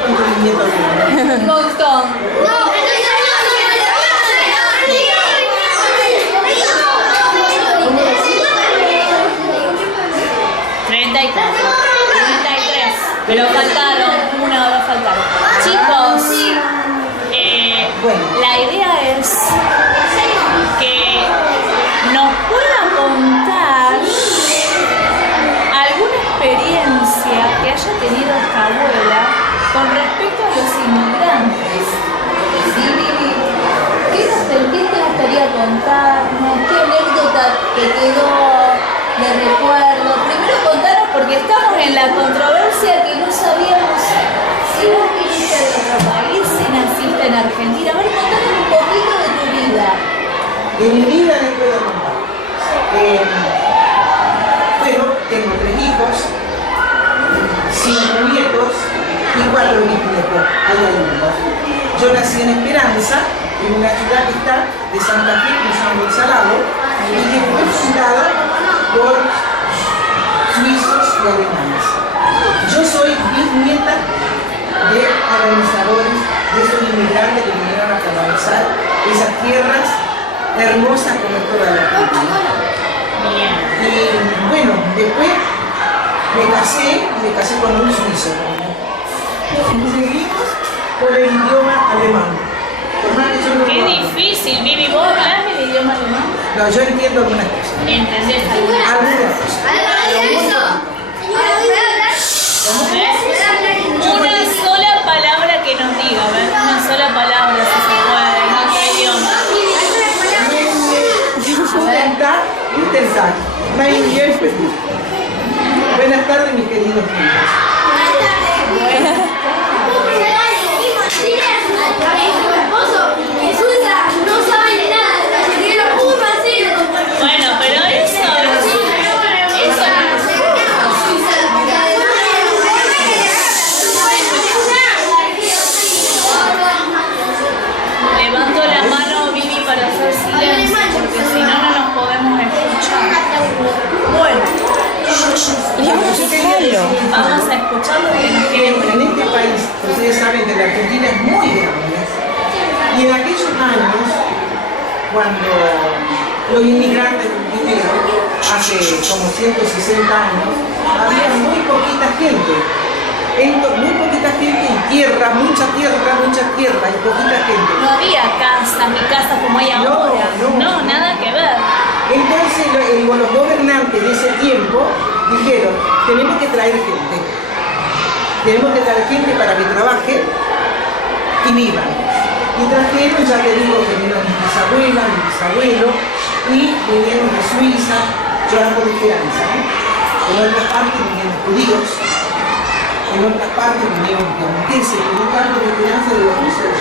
cuánto les nieto tengo. Un montón. No, 33. Pero faltaron, una o dos faltaron. Chicos, la idea es que nos puedan contar alguna experiencia que haya tenido esta abuela con respecto a los inmigrantes. ¿Qué te gustaría contarnos? ¿Qué anécdota te quedó de recuerdo? Primero contanos, porque estamos en la controversia que no sabíamos si vos viniste de otro país, si naciste en Argentina. A ver, contanos un poquito de tu vida. De mi vida les puedo contar. Bueno, tengo 3 hijos, 5 nietos y 4 bisnietos. Yo nací en Esperanza, en una ciudad que está de Santa Fe, cruzando el Salado, y que fue fundada por suizos y alemanes. Yo soy bisnieta de colonizadores, de esos inmigrantes que vinieron a colonizar esas tierras hermosas como toda la Argentina. Y bueno, después me casé con un suizo. Seguimos con el idioma alemán. Qué difícil, Vivi, ¿vos hablas el idioma alemán? No, yo entiendo algunas cosas. ¿Entendés algunas? Algunas cosas. Una sola palabra que nos diga, ¿ves? Una sola palabra, si se puede, en otro idioma. Intentar. Buenas tardes, mis queridos niños. Bueno, pero eso levanto la mano, Vivi, para hacer silencio, porque si no, no nos podemos escuchar. Bueno, vamos a escuchar lo que nos quieren En este país, ustedes saben que la Argentina es muy grande. Y en aquellos años, cuando los inmigrantes vinieron, hace como 160 años, había muy poquita gente. Muy poquita gente y tierra, mucha tierra y poquita gente. No había casas ni casas como hay ahora. No, nada que ver. Entonces los gobernantes de ese tiempo dijeron, tenemos que traer gente. Tenemos que traer gente para que trabaje y vivan. Y trajeron, ya te digo, que vinieron mis bisabuelas, mis bisabuelos, y vinieron de Suiza, yo hablo de Esperanza, ¿no? En otras partes vinieron judíos, en otras partes vinieron piamonteses, en otras partes de Esperanza de los rusos.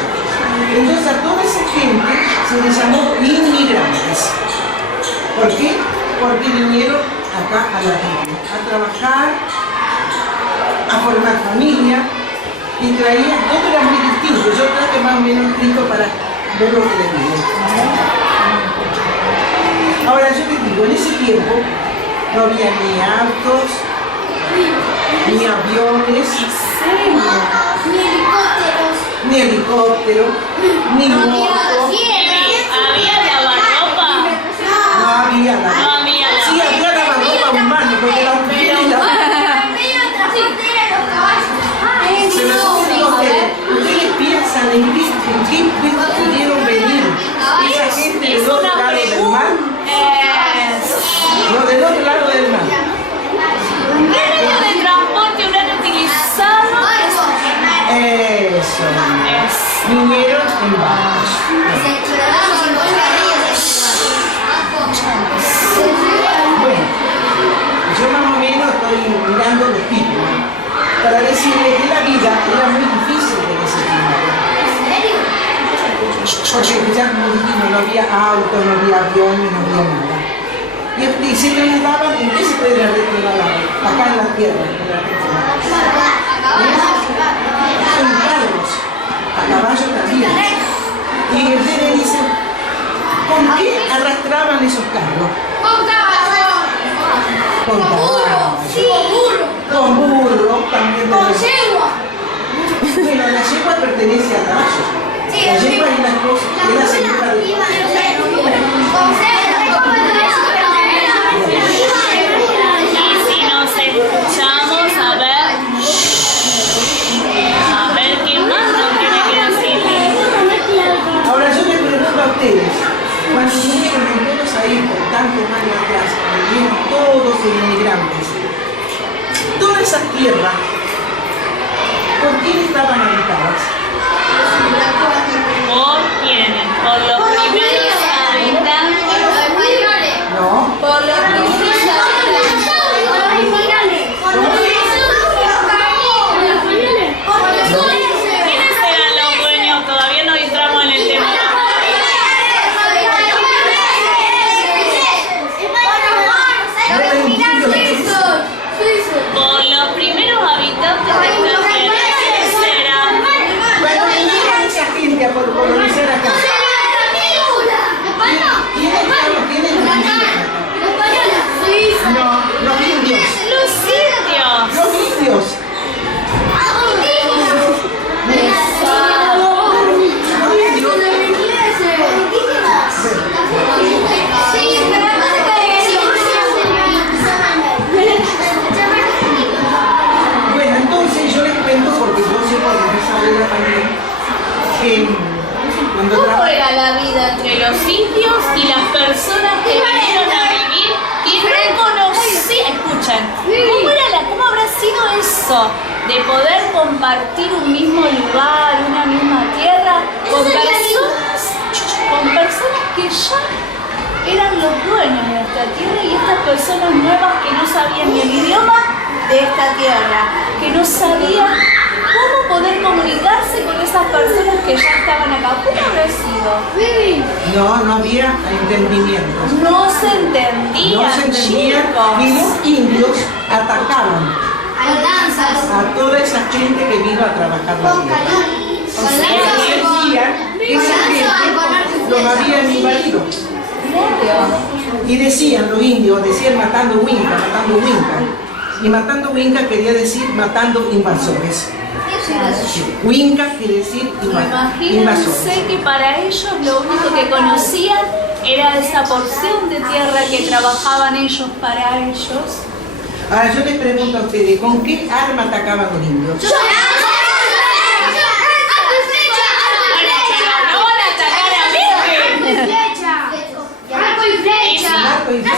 Entonces a toda esa gente se les llamó inmigrantes. ¿Por qué? Porque vinieron acá a la Argentina a trabajar, a formar familia, y traía, todo era muy distinto. Yo traje más o menos escrito para ver lo que les digo. Ahora yo te digo, en ese tiempo no había ni autos, ni aviones, ni helicópteros, ni motos. ¿Había lavarropa? No había lavarropa. Sí, había lavarropa humana, porque la ustedes piensan en qué pudieron venir esa gente del otro lado del mar. No, del otro lado del mar. ¿Qué medio de transporte hubieran utilizado? Eso. Vinieron en barcos. Bueno, yo más o menos estoy mirando los títulos para decirles que la vida era muy difícil en ese tiempo. Porque ya como dijimos, no había autos, no había aviones, no había nada. Y se trasladaban, ¿en qué se puede trasladar? Acá en la tierra, en la Argentina. En carros, a caballo también. Y ustedes dicen, ¿con qué arrastraban esos carros? Con caballo. Con caballo. Sí, con burro. Con burro también. Con yegua. Bueno, esas tierras, ¿por quién estaban habitadas? ¿Por quiénes? Por los primeros habitantes. No. Por los primeros habitantes. ¿Quiénes eran los dueños? Todavía no entramos en el tema. Por los primeros habitantes de esta tierra. ¿Quiénes eran? Bueno, vinieron esa gente a colonizar acá. ¿Quiénes los indígenas? No, los indios. Los indios. Los indios. Bueno, entonces yo les cuento porque yo sé por esa abuela también que cuando ¿Cómo trabajaba. era la vida entre los indios y las personas que vinieron a vivir y no conocían? Escuchan, ¿cómo habrá sido eso de poder compartir un mismo lugar, una misma tierra con personas que ya eran los dueños de esta tierra y estas personas nuevas que no sabían ni el idioma de esta tierra, que no sabían cómo poder comunicarse con esas personas que ya estaban acá? ¿Cómo habrá sido? No había entendimiento. No se entendía, No se entendía y los indios atacaban a toda esa gente que vino a trabajar la tierra. Decían que esa gente los habían invadido. Y decían los indios, decían matando Winca, matando Winca. Y matando Winca quería decir matando invasores. Winca quiere decir invasores. Imagínense que para ellos lo único que conocían era esa porción de tierra que trabajaban ellos para ellos. Ahora yo les pregunto a ustedes, ¿con qué arma atacaban los indios? No van a atacar a mí. Arco y flecha.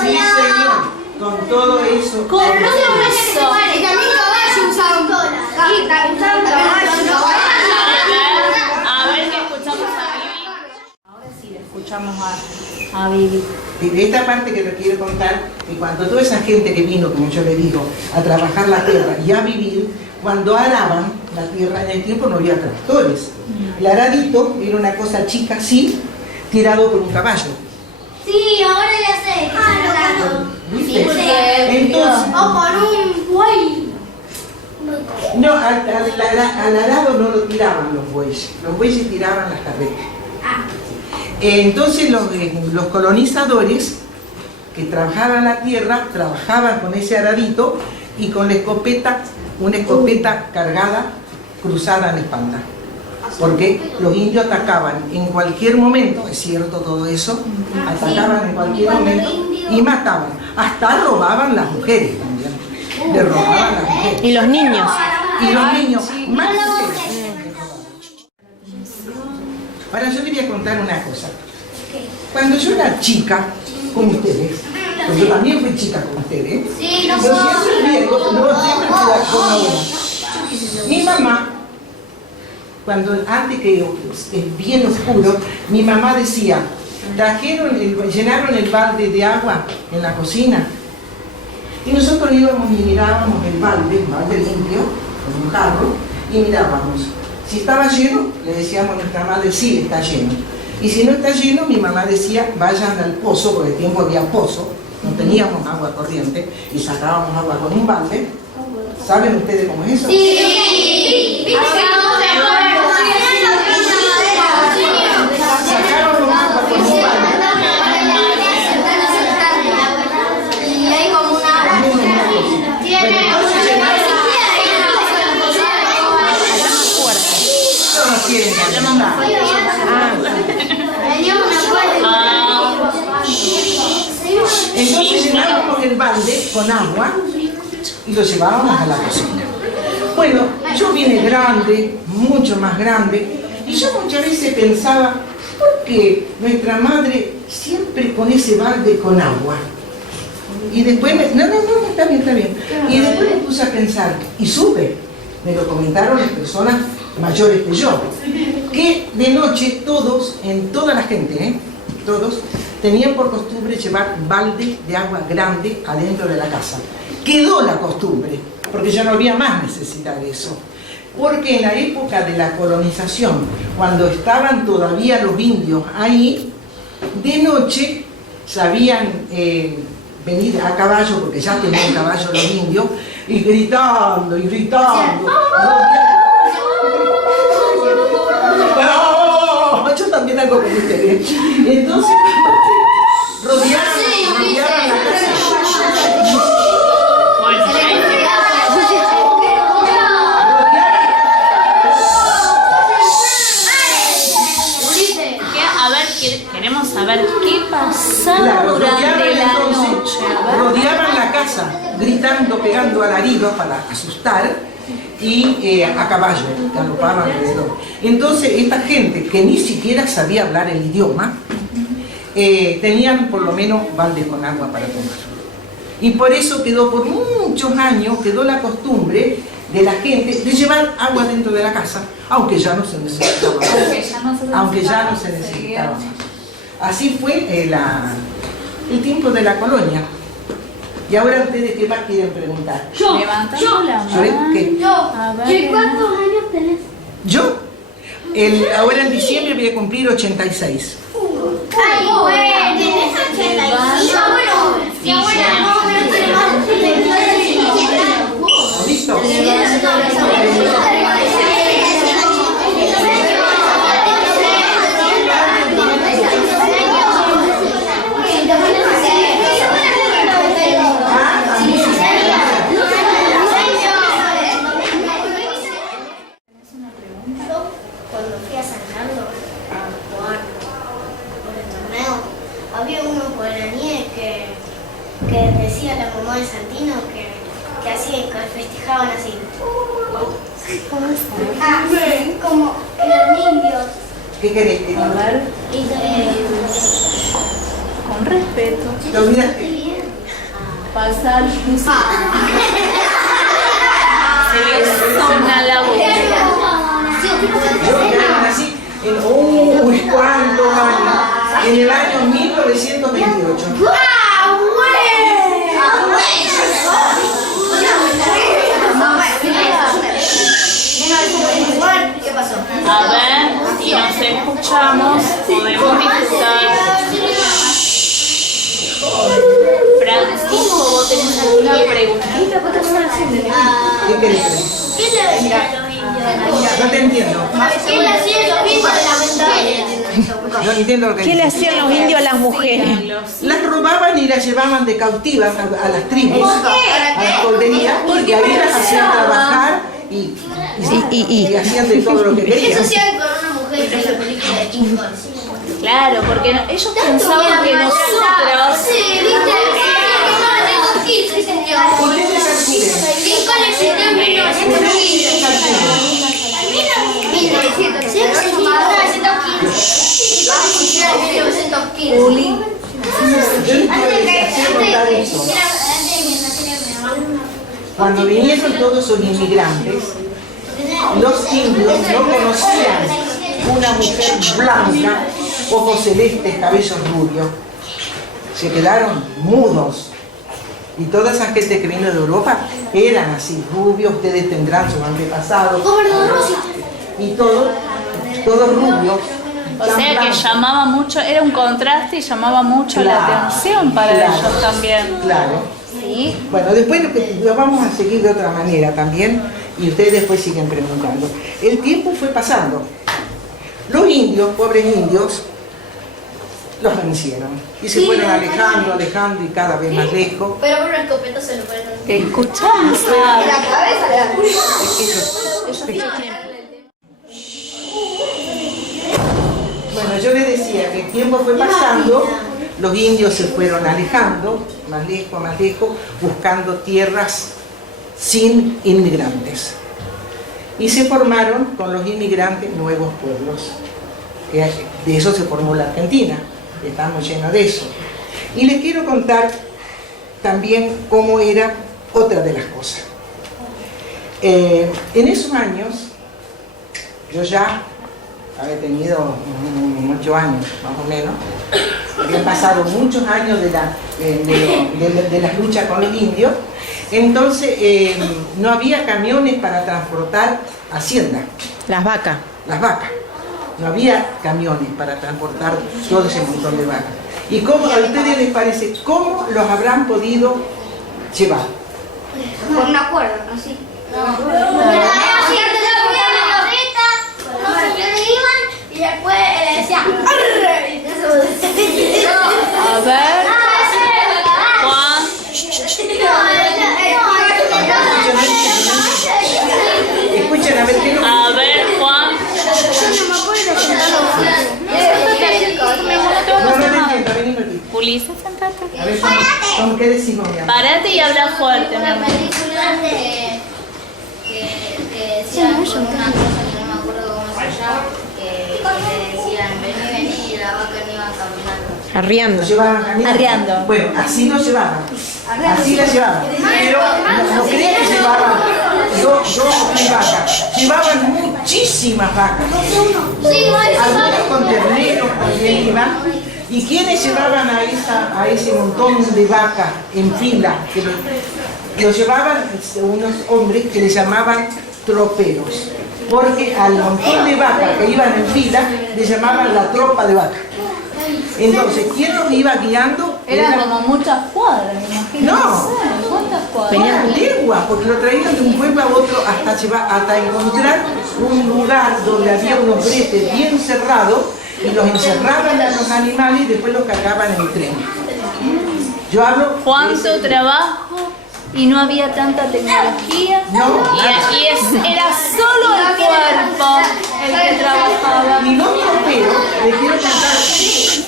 Sí, señor. Con todo eso. Con todo eso. A ver qué escuchamos a Vivi. Ahora sí le escuchamos a Vivi. De esta parte que les quiero contar, que cuando toda esa gente que vino, como yo le digo, a trabajar la tierra y a vivir, cuando araban la tierra, en el tiempo no había tractores. El aradito era una cosa chica así, tirado por un caballo. Sí, ahora ya sé. ¿Viste? Sí, Entonces, o por un buey. no, al arado no lo tiraban los bueyes tiraban las carretas. Entonces los colonizadores que trabajaban la tierra, trabajaban con ese aradito y con la escopeta, una escopeta cargada, cruzada en la espalda. Porque los indios atacaban en cualquier momento, es cierto todo eso, atacaban en cualquier momento y mataban. Hasta robaban las mujeres también. Le robaban las mujeres. Y los niños. Y los niños, más mujeres. Ahora yo les voy a contar una cosa. Cuando yo era chica, con ustedes, pues yo también fui chica con ustedes, Sí, yo no siempre puedo. fui con ahora. Mi mamá, antes que es bien oscuro, mi mamá decía, llenaron el balde de agua en la cocina. Y nosotros íbamos y mirábamos el balde limpio, con un jarro, y mirábamos. Si estaba lleno, le decíamos a nuestra madre, sí, está lleno. Y si no está lleno, mi mamá decía, vayan al pozo, porque el tiempo había pozo, no teníamos agua corriente, y sacábamos agua con un balde. ¿Saben ustedes cómo es eso? Sacábamos agua con un balde. Bueno, entonces no quieren Entonces llenábamos el balde con agua y lo llevábamos a la cocina. Bueno, yo vine grande, mucho más grande, y yo muchas veces pensaba, ¿por qué nuestra madre siempre con ese balde con agua. Y después no, está bien. Y después me puse a pensar, y supe, me lo comentaron las personas mayores que yo, que de noche todos, en toda la gente, todos, tenían por costumbre llevar balde de agua grande adentro de la casa. Quedó la costumbre, porque ya no había más necesidad de eso. Porque en la época de la colonización, cuando estaban todavía los indios ahí, de noche sabían venir a caballo, porque ya tenían caballo los indios, y gritando. ¡No! Yo también hago con ustedes. Entonces, rodeaban la casa. Queremos saber qué pasaba Claro, durante la entonces, noche. rodeaban la casa, gritando, pegando alaridos para asustar, y a caballo, galopaban alrededor. Entonces, esta gente que ni siquiera sabía hablar el idioma, tenían por lo menos balde con agua para tomar. Y por eso quedó, por muchos años, quedó la costumbre de la gente de llevar agua dentro de la casa, aunque ya no se necesitaba más. Aunque ya no se necesitaba más. Así fue el tiempo de la colonia. Y ahora ustedes, ¿qué más quieren preguntar? Levantando la mano. ¿Qué? A ver, ¿Cuántos años tenés? ¿Yo? Ahora en diciembre voy a cumplir 86. Ay, bueno, tenés 85. Mi abuela no, pero tenemos 85. ¿Listo? Cuando fui a San Carlos a jugar por el torneo, había unos guaraníes que decía la mamá de Santino que festejaban así. Como los indios. ¿Qué querés? a ver, con respeto. ¿Te olvidaste? Pasar música. Se le sona la voz. Yo nací en ¿cuántos años? En el año 1928. ¿Qué pasó? A ver, si nos escuchamos, podemos disfrutar. Francisco, ¿vos tenés alguna preguntita? ¿Qué querés? ¿Qué le decían los indios? No te entiendo. ¿Qué le hacían los indios de la No entiendo lo que ¿Qué le dices. hacían los indios a las mujeres? Las robaban y las llevaban de cautivas a las tribus, a las colderías, y ahí las hacían trabajar y hacían de todo lo que querían. Eso hacían con una mujer en la película de King Kong. Claro, porque ellos pensaban que nosotros... Sí, viste, tengo 15, señor. Ustedes calculen. King Kong existió en 1915. 1915. 1915. Yo les quiero contar eso. Cuando vinieron todos esos inmigrantes, los indios no conocían una mujer blanca, ojos celestes, cabellos rubios. Se quedaron mudos. Y toda esa gente que vino de Europa eran así, rubios, ustedes tendrán sus antepasados. Y todos rubios. O sea que llamaba mucho, era un contraste y llamaba mucho la atención para ellos también. Claro. ¿Sí? Bueno, después lo vamos a seguir de otra manera también y ustedes después siguen preguntando. El tiempo fue pasando. Los indios, pobres indios, los vencieron y se fueron alejando y cada vez más lejos. Pero por una escopeta se lo pueden hacer. Escuchamos. La cabeza Bueno, yo les decía que el tiempo fue pasando, los indios se fueron alejando, más lejos, buscando tierras sin inmigrantes. Y se formaron con los inmigrantes nuevos pueblos. De eso se formó la Argentina. estamos llenos de eso. Y les quiero contar también cómo era otra de las cosas. En esos años, yo ya había tenido 8 años, más o menos. Habían pasado muchos años de las luchas con los indios. Entonces, no había camiones para transportar hacienda. Las vacas. Las vacas. No había camiones para transportar todo ese montón de vacas. ¿Y cómo a ustedes les parece? ¿Cómo los habrán podido llevar? Con una cuerda, así. Unos señores iban y después decían ¡arre! A ver, Juan. Escuchen a ver qué no. A ver, Juan. No te entiendo, vení aquí. Ulises, sentate. A ver, ¿cómo qué decimos, mi amor? Parate y habla fuerte, mi Una amor. película que decían una cosa que no me acuerdo cómo se llama, que decían vení y la vaca no iba caminando. Arriando. ¿Lo llevaban caminando? Arriando. Bueno, así lo llevaban. Así la llevaban. Pero no crean que llevaban dos o tres vacas. Llevaban muchísimas vacas. Algunos con terneros también iban. ¿Y quiénes llevaban a ese montón de vacas en fila? Que lo llevaban unos hombres que les llamaban troperos. Porque al montón de vacas que iban en fila, les llamaban la tropa de vacas. Entonces, ¿quién los iba guiando? Eran como muchas cuadras, me imagino. No. sé, ¿cuántas cuadras? Venían leguas, porque lo traían de un pueblo a otro hasta encontrar un lugar donde había unos bretes bien cerrados y los encerraban a los animales y después los cargaban en el tren. Yo hablo... ¿Cuánto trabajo? Y no había tanta tecnología. No, Era solo el cuerpo el que trabajaba. Y los troperos, les quiero contar...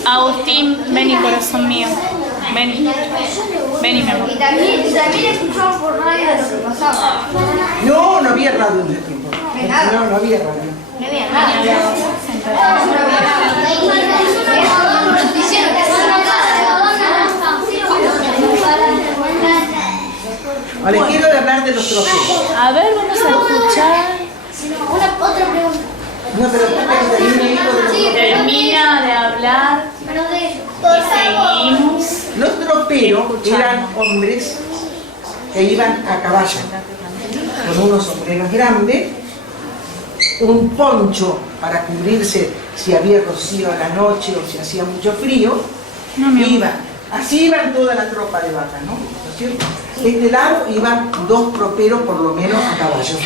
Agustín, vení, corazón mío. Vení. Vení, mi amor. Y también escuchaban por radio lo que pasaba. No había radio en ese tiempo. No había radio. No había nada. Ahora les quiero hablar de los troperos. A ver, vamos a escuchar. Otra pregunta. No, pero termina de los troperos. Termina de hablar Pero de y seguimos. Los troperos eran hombres que iban a caballo, con unos sombreros grandes, un poncho para cubrirse si había rocío a la noche o si hacía mucho frío. Así iban toda la tropa de vacas, ¿no? ¿No es cierto? De este lado iban 2 troperos por lo menos a caballo.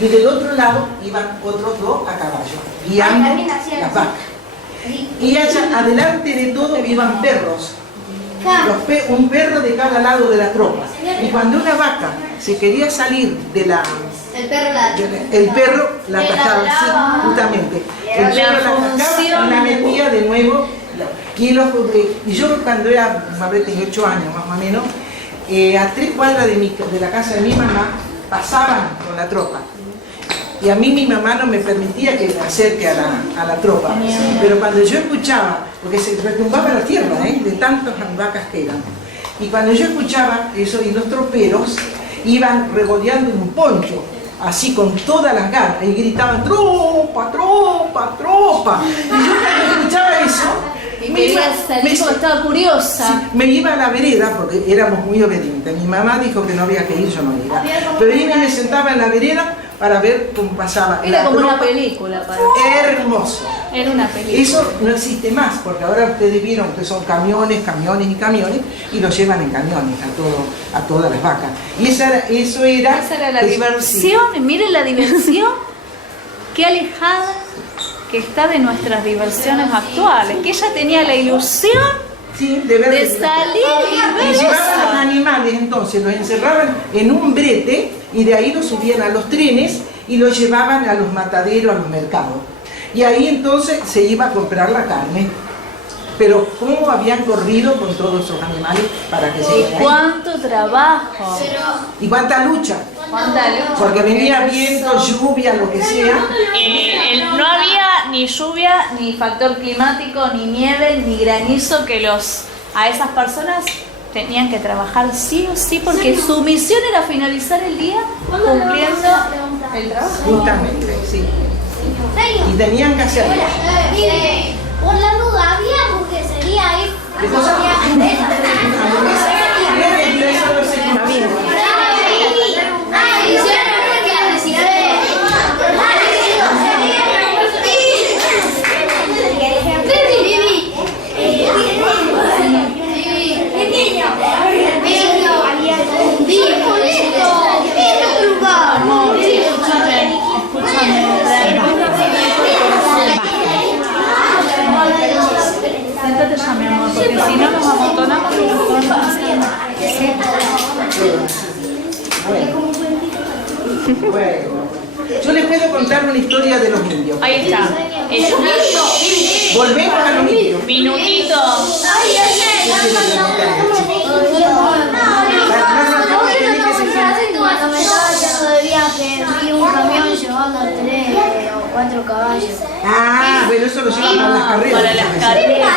Y del otro lado iban otros 2 a caballo, guiando las vacas. Y allá adelante de todo iban perros. Un perro de cada lado de la tropa. Y cuando una vaca se quería salir de la... El perro la atajaba, sí, justamente. El perro la atajaba y la metía de nuevo. Y yo cuando tenía 8 años más o menos, a 3 cuadras de la casa de mi mamá pasaban con la tropa. Y a mí mi mamá no me permitía que me acerque a la tropa. Pero cuando yo escuchaba, porque se retumbaba la tierra, de tantas vacas que eran. Y cuando yo escuchaba eso, y los troperos iban revoleando en un poncho, así con todas las ganas, y gritaban, tropa, tropa, tropa. Y yo cuando escuchaba eso, Y quería salir porque estaba curiosa. sí, me iba a la vereda, porque éramos muy obedientes. Mi mamá dijo que no había que ir, yo no iba. Pero iba y me sentaba en la vereda para ver cómo pasaba. Era la como una tropa. película para Hermoso. Era una película. Eso no existe más, porque ahora ustedes vieron que son camiones y los llevan en camiones a todas las vacas. Y eso era Esa era la diversión. Miren la diversión. Qué alejada que está de nuestras diversiones actuales. Que ella tenía la ilusión sí, de ver de salir y y ver llevaban los eso. animales, entonces los encerraban en un brete y de ahí los subían a los trenes y los llevaban a los mataderos, a los mercados. Y ahí entonces se iba a comprar la carne. Pero cómo habían corrido con todos esos animales para que se Y cuánto trabajo. y cuánta lucha. Contale. Porque venía viento, lluvia, lo que sea. No había ni lluvia, ni factor climático, ni nieve, ni granizo que a esas personas tenían que trabajar sí o sí porque su misión era finalizar el día cumpliendo el trabajo. Justamente, sí. Y tenían que hacerlo. Por la duda había hamburguesería ahí. Siéntate ya, mi amor, porque si no nos amontonamos y nos podemos hacer mal. Bueno, yo les puedo contar una historia de los indios. Ahí está. Volvemos a los indios. Minutito. Cuando me estaba yendo de viaje, vi un camión llevando 3 o 4 caballos. Ah, bueno, eso lo llevan para las carreras. Para las carreras.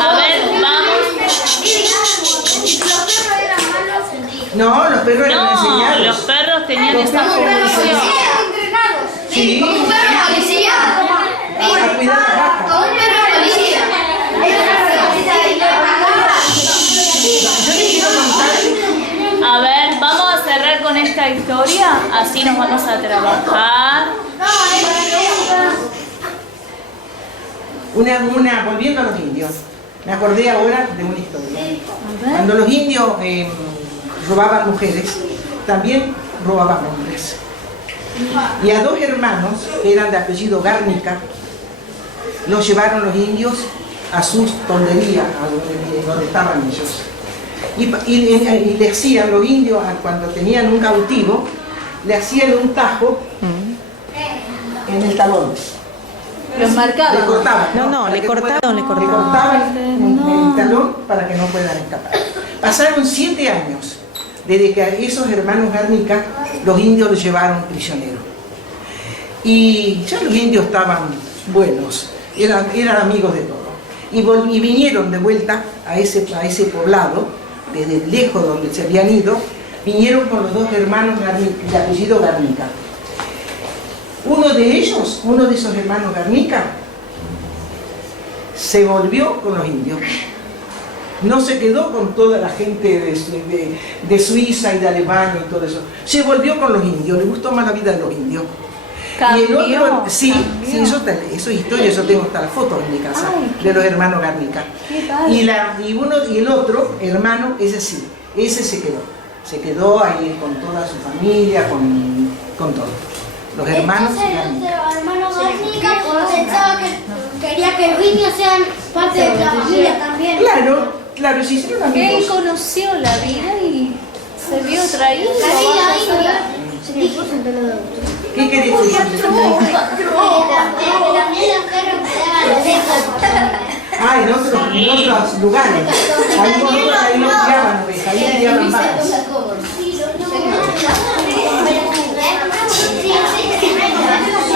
A ver, vamos. No, los perros eran No, enseñados. los perros tenían Los esa perros eran formación. enseñados. Sí. A cuidar las vacas. Yo les quiero contar. A ver, vamos a cerrar con esta historia, así nos vamos a trabajar. Volviendo a los indios, me acordé ahora de una historia. Cuando los indios robaban mujeres, también robaban hombres. Y a 2 hermanos, que eran de apellido Garnica, los llevaron los indios a sus tonderías, a donde estaban ellos. Y le hacían los indios, cuando tenían un cautivo, le hacían un tajo en el talón. Los Le marcaban. cortaban. No, le cortaban, Le cortaban el talón para que no puedan escapar. Pasaron 7 años desde que a esos hermanos Garnica los indios los llevaron prisioneros. Y ya los indios estaban buenos, eran amigos de todos. Y vinieron de vuelta a ese poblado, desde lejos donde se habían ido, vinieron con los 2 hermanos de apellido Garnica. Uno de esos hermanos Garnica, se volvió con los indios. No se quedó con toda la gente de Suiza y de Alemania y todo eso. Se volvió con los indios, le gustó más la vida de los indios. Cambió, Y el otro, sí, cambió. eso es historia, yo tengo hasta las fotos en mi casa. Ay, de los hermanos Garnica. qué padre. Y el otro hermano, ese sí, ese se quedó ahí con toda su familia, con todo. Los hermanos Garnica. Hermano Garnica pensaba que quería que los indios sean parte de la familia también. Claro, sí, hicieron Él amigos. conoció la vida y se vio traído. La vida india. 70% de los ¿Qué querés decir? También las perros Ah, en otros lugares. Ahí no criaban ovejas, ahí criaban vacas.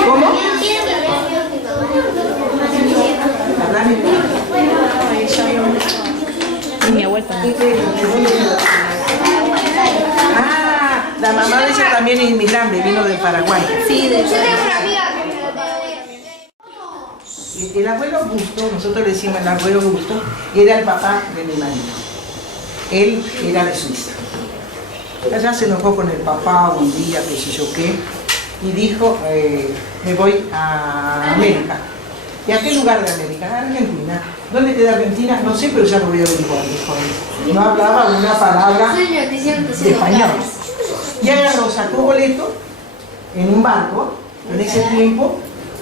¿Cómo? Hablame. Mi abuela también. Ah, la mamá de ella también es inmigrante, vino de Paraguay. Sí, de El abuelo Augusto, nosotros le decimos el abuelo Augusto, era el papá de mi marido. Él era de Suiza. Allá se enojó con el papá un día, qué sé yo qué, y dijo, me voy a América. ¿Y a qué lugar de América? A Argentina. ¿Dónde queda Argentina? No sé, pero ya lo voy a averiguar, dijo él. No hablaba una palabra de español. Y agarró, sacó boleto en un barco. En ese tiempo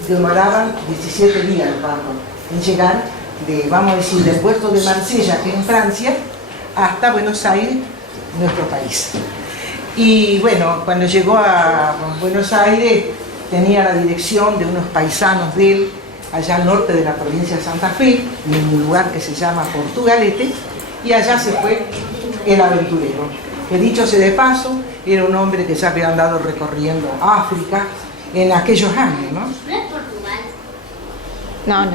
demoraban 17 días el barco en llegar vamos a decir, del puerto de Marsella, que es en Francia, hasta Buenos Aires, nuestro país. Y bueno, cuando llegó a Buenos Aires tenía la dirección de unos paisanos de él, allá al norte de la provincia de Santa Fe, en un lugar que se llama Portugalete, y allá se fue el aventurero. que dicho sea de paso, era un hombre que ya había andado recorriendo África en aquellos años, ¿no? ¿No es Portugal? No.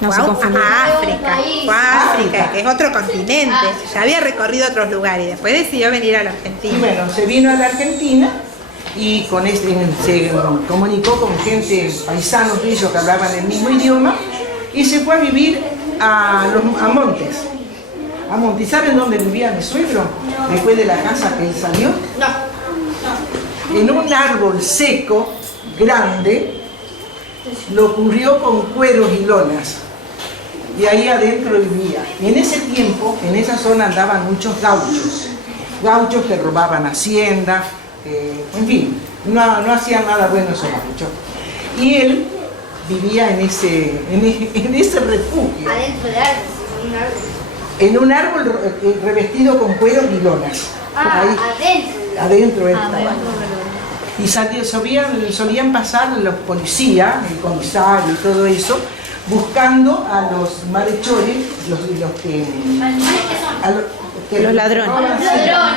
No Fue se a confunde. África, fue a África, que es otro continente. Ya había recorrido otros lugares y después decidió venir a la Y Argentina. bueno, se vino a la Argentina y se comunicó con gente, paisanos de ellos que hablaban el mismo idioma, y se fue a vivir a Montes. A Montes. ¿Saben dónde vivía mi suegro? Después de la casa que él salió. En un árbol seco, grande, lo cubrió con cueros y lonas. Y ahí adentro vivía. Y en ese tiempo, en esa zona andaban muchos gauchos que robaban hacienda, en fin, no hacían nada bueno esos gauchos. Y él vivía en ese refugio, Adentro de árboles, un árbol. en un árbol revestido con cueros y lonas. Ahí, adentro él estaba. Y solían pasar los policías, el comisario y todo eso, buscando a los malhechores, Los ladrones.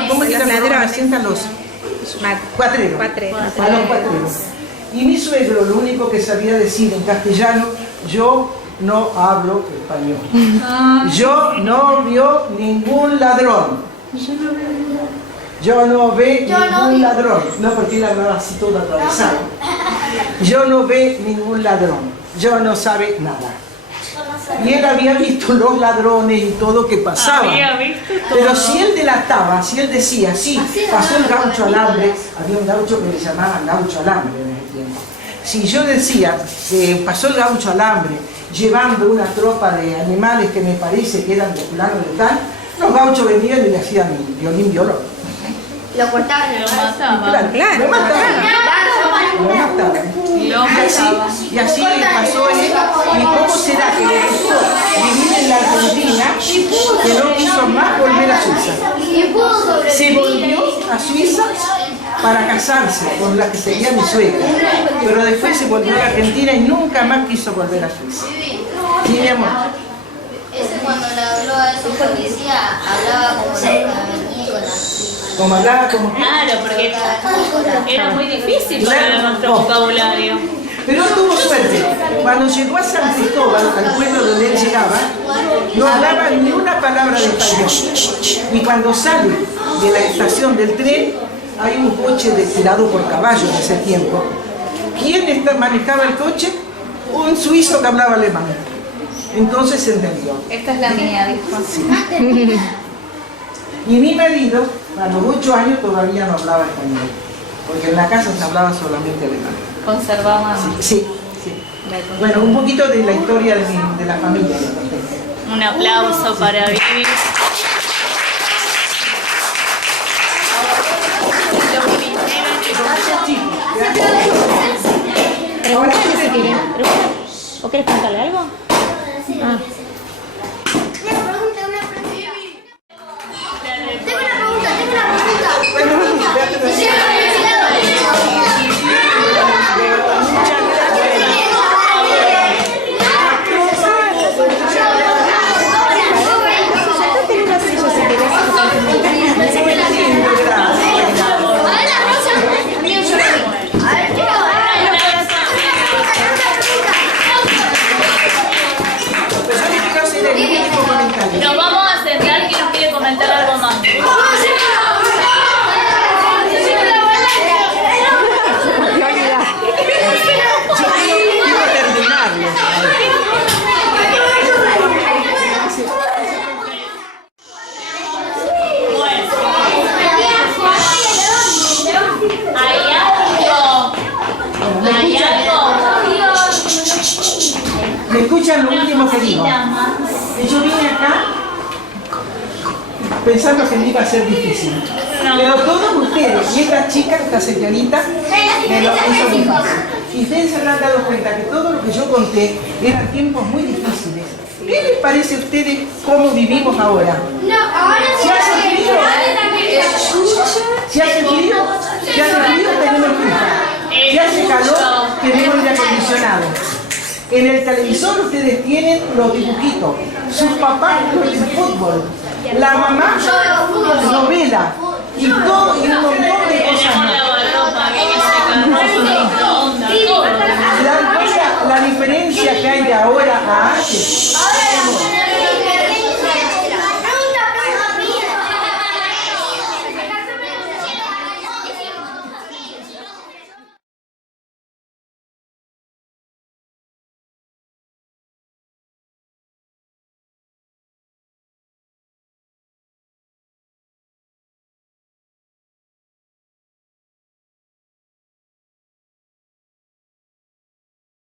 ¿Cómo es que Los se llaman? ladrones. Sientan los cuatreros. Cuatreros. A los cuatreros. Y mi suegro lo único que sabía decir en castellano: yo no hablo español. Yo no vio ningún ladrón. Yo no ve ningún ladrón. No, porque él hablaba así todo atravesado. Yo no ve ningún ladrón. Yo no sabe nada. Y él había visto los ladrones y todo que pasaba. Pero si él delataba, si él decía, sí, pasó el gaucho alambre, había un gaucho que le llamaban gaucho alambre en ese tiempo. Si yo decía, pasó el gaucho alambre, llevando una tropa de animales que me parece que eran de fulano de tal, los gauchos venían y le hacían violín violón. Lo cortaban. Claro. Lo mataban. Y así le pasó a él. ¿Y cómo será que le gustó vivir en la Argentina que no quiso más volver a Suiza? Se volvió a Suiza para casarse con la que sería mi suegra, pero después se volvió a la Argentina y nunca más quiso volver a Suiza. Sí, mi amor. Ese cuando le habló a esos policías, hablaba como Como hablaba como... Claro, porque era muy difícil para Claro. nuestro vocabulario. Pero tuvo suerte. Cuando llegó a San Cristóbal, al pueblo donde él llegaba, no hablaba ni una palabra de español. Y cuando sale de la estación del tren, hay un coche tirado por caballos en ese tiempo. ¿Quién manejaba el coche? Un suizo que hablaba alemán. Entonces se entendió. Esta es la mía, dijo. Y mi marido, a los 8 años, todavía no hablaba español. Porque en la casa se hablaba solamente alemán. Conservaban. Sí. Bueno, un poquito de la historia de la familia. Un aplauso para Vivi. Pregunta si quieren. ¿O quieres preguntarle algo? Ah. Nos vamos a centrar. ¿Quién nos quiere comentar algo más? Quiero terminarlo. Hay algo. ¿Me escuchan lo último que digo? Yo vine acá pensando que me iba a ser difícil. Pero todos ustedes, y esta chica, esta señorita, me lo hizo muy fácil. Y ustedes se habrán dado cuenta que todo lo que yo conté eran tiempos muy difíciles. ¿Qué les parece a ustedes cómo vivimos ahora? Si hace frío, tenemos estufa. Si hace calor, tenemos aire acondicionado. En el televisor ustedes tienen los dibujitos, sus papás con el fútbol. La mamá, novela. Y todo, y un montón de cosas más. ¿Se dan cuenta la diferencia que hay de ahora a antes?